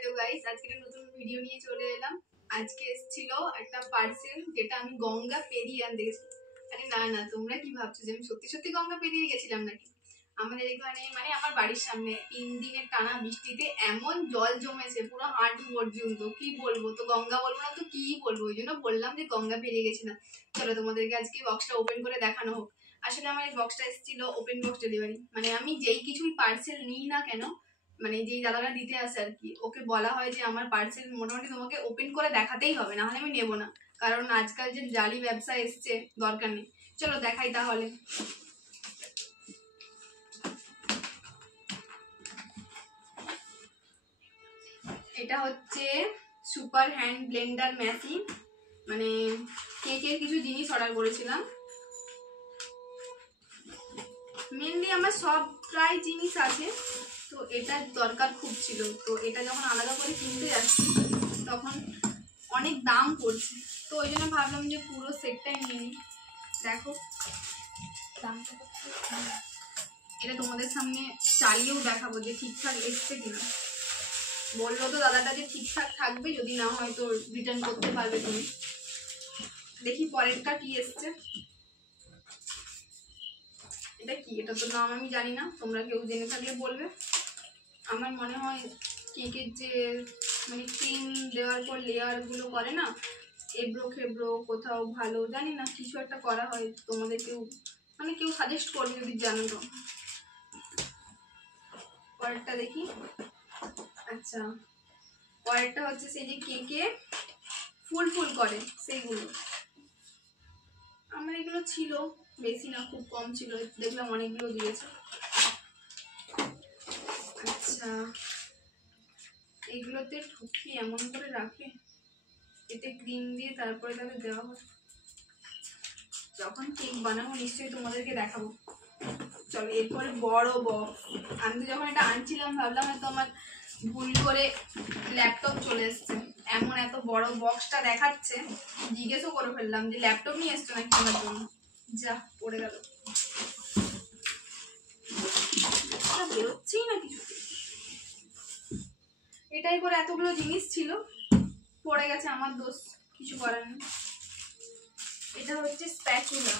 Hello guys, আজকে একটা নতুন ভিডিও নিয়ে চলে এলাম। আজকে এসেছিল একটা পার্সেল যেটা আমি গঙ্গা পেরিয়ে আনতে গেছি। আরে না না, তোমরা কি ভাবছো যে আমি সত্যি সত্যি গঙ্গা পেরিয়ে গেছিলাম নাকি? আমাদের এখানে মানে আমার বাড়ির সামনে 3 দিনের টানা বৃষ্টিতে এমন জল জমেছে পুরো হাঁটু পর্যন্ত, কি বলবো। তো গঙ্গা বলবো না তো কি বলবো, ওই জন্য বললাম যে গঙ্গা পেরিয়ে গেছিলাম। চলো তোমাদেরকে আজকে বক্সটা ওপেন করে দেখানো হোক। আসলে আমার এই বক্সটা এসেছিল ওপেন বক্স ডেলিভারি, মানে আমি যেই কিছুই পার্সেল নিই না কেন, মানে যেই দাদাটা দিতে আসে আর কি, ওকে বলা হয় যে আমার পার্সেল মোটামুটি তোমাকে ওপেন করে দেখাতেই হবে, না হলে আমি নেবো না। কারণ আজকাল যে জালি ব্যবসা এসছে, দরকার নেই। চলো দেখাই তাহলে। এটা হচ্ছে সুপার হ্যান্ড ব্লেন্ডার মেশিন, মানে কেকের কিছু জিনিস অর্ডার করেছিলাম। মেনলি আমার সব প্রায় জিনিস আছে, তো এটার দরকার খুব ছিল। তো এটা যখন আলাদা করে কিনতে যাচ্ছি তখন অনেক দাম পড়ছে, তো ওই জন্য ভাবলাম যে পুরো সেটটাই নিয়ে নিই। দেখো দামটা, এটা তোমাদের সামনে চালিয়েও দেখাবো যে ঠিকঠাক এসছে কিনা। বললো তো দাদাটা যে ঠিকঠাক থাকবে, যদি না হয় তো রিটার্ন করতে পারবে তুমি। দেখি পরেরটা কি এসছে। এটা কি, এটা তো নাম আমি জানি না, তোমরা কেউ জেনে থাকলে বলবে। আমার মনে হয় কেকের যে মানে ক্রিম দেওয়ার পর লেয়ারগুলো করে না, এবড়ো খেবড়ো কোথাও ভালো জানি না, কিছু একটা করা হয়। তোমাদের কেউ মানে কেউ সাজেস্ট করবে যদি জানো তো। পরেরটা দেখি। আচ্ছা, পরেরটা হচ্ছে সেই যে কেকে ফুল ফুল করে সেইগুলো। আমার এগুলো ছিল বেশি না, খুব কম ছিল, দেখলাম অনেকগুলো দিয়েছে। আচ্ছা, এগুলোতে ঠুকি এমন করে রাখে, এতে ক্রিম দিয়ে তারপরে তাকে দেওয়া হয়। যখন কেক বানাবো নিশ্চয়ই তোমাদেরকে দেখাবো। চলো এরপরে বড় বক্স। আমি তো যখন এটা আনছিলাম ভাবলাম হয়তো আমার ভুল করে ল্যাপটপ চলে এসছে, এমন এত বড় বক্সটা দেখাচ্ছে। জিজ্ঞেসও করে ফেললাম যে ল্যাপটপ নিয়ে এসছো নাকি আমার জন্য। যা পড়ে গেল, বেরোচ্ছেই না কিছু। এটাই করে এতগুলো জিনিস ছিল, পড়ে গেছে, আমার দোষ, কিছু করার নেই। এটা হচ্ছে স্প্যাচুলা,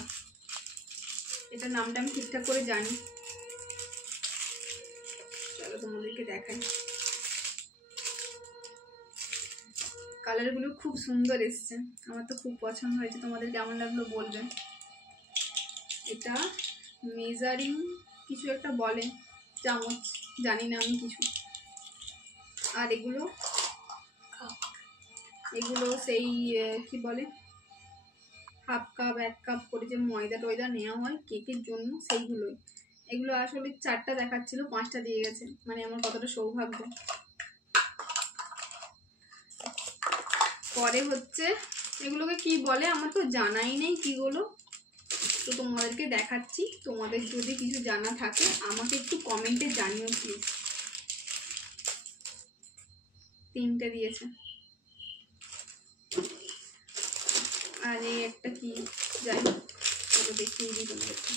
এটার নামটা আমি ঠিকঠাক করে জানি। চলো তোমাদেরকে দেখাই। কালারগুলো খুব সুন্দর এসছে, আমার তো খুব পছন্দ হয়েছে। তোমাদের কেমন লাগলো বলবেন। এটা মেজারিং কিছু একটা বলে, চামচ, জানি না আমি কিছু। আর এগুলো সেই কি বলে, হাফ কাপ 1 কাপ করে যে ময়দা টয়দা নেওয়া হয় কেকের জন্য, সেইগুলোই। এগুলো আসলে 4টা দেখাচ্ছিল, 5টা দিয়ে গেছে, মানে আমার কতটা সৌভাগ্য। পরে হচ্ছে এগুলোকে কি বলে আমার তো জানাই নেই কিগুলো, তো তোমাদেরকে দেখাচ্ছি। তোমাদের যদি কিছু জানা থাকে আমাকে একটু কমেন্টে জানিও প্লিজ। 3টে দিয়েছে। আর এই একটা কি, যাই হোক চলো দেখিয়ে দিই তোমাদেরকে।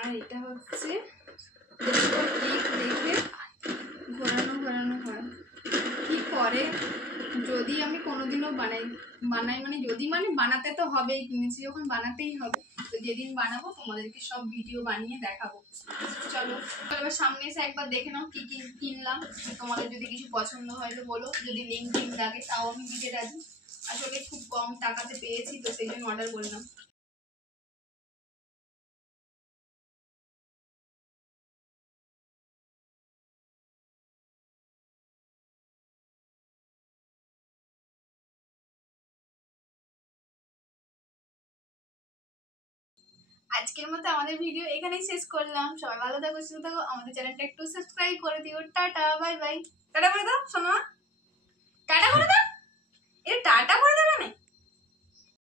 আর এটা হচ্ছে দেখে ঘোরানো ঘোরানো হয়, কি করে যদি আমি কোনোদিনও বানাই মানে যদি মানে বানাতে তো হবেই, কিনেছি যখন বানাতেই হবে। তো যেদিন বানাবো তোমাদেরকে সব ভিডিও বানিয়ে দেখাবো। চলো এবার সামনে এসে একবার দেখে নাও কি কি কিনলাম। তোমাদের যদি কিছু পছন্দ হয় তো বলো, যদি লিঙ্ক টিঙ্ক লাগে তাও আমি দিতে রাজি। আসলে খুব কম টাকাতে পেয়েছি তো সেই জন্য অর্ডার করলাম। আজকের মতো আমাদের ভিডিও এখানেই শেষ করলাম। সবাই ভালো থাকো, সুস্থ থাকো, আমাদের চ্যানেলটা একটু সাবস্ক্রাইব করে দিও। Tata bye bye. টাটা করে দাও সোনা, টাটা করে দাও, এটা টাটা করে দাও।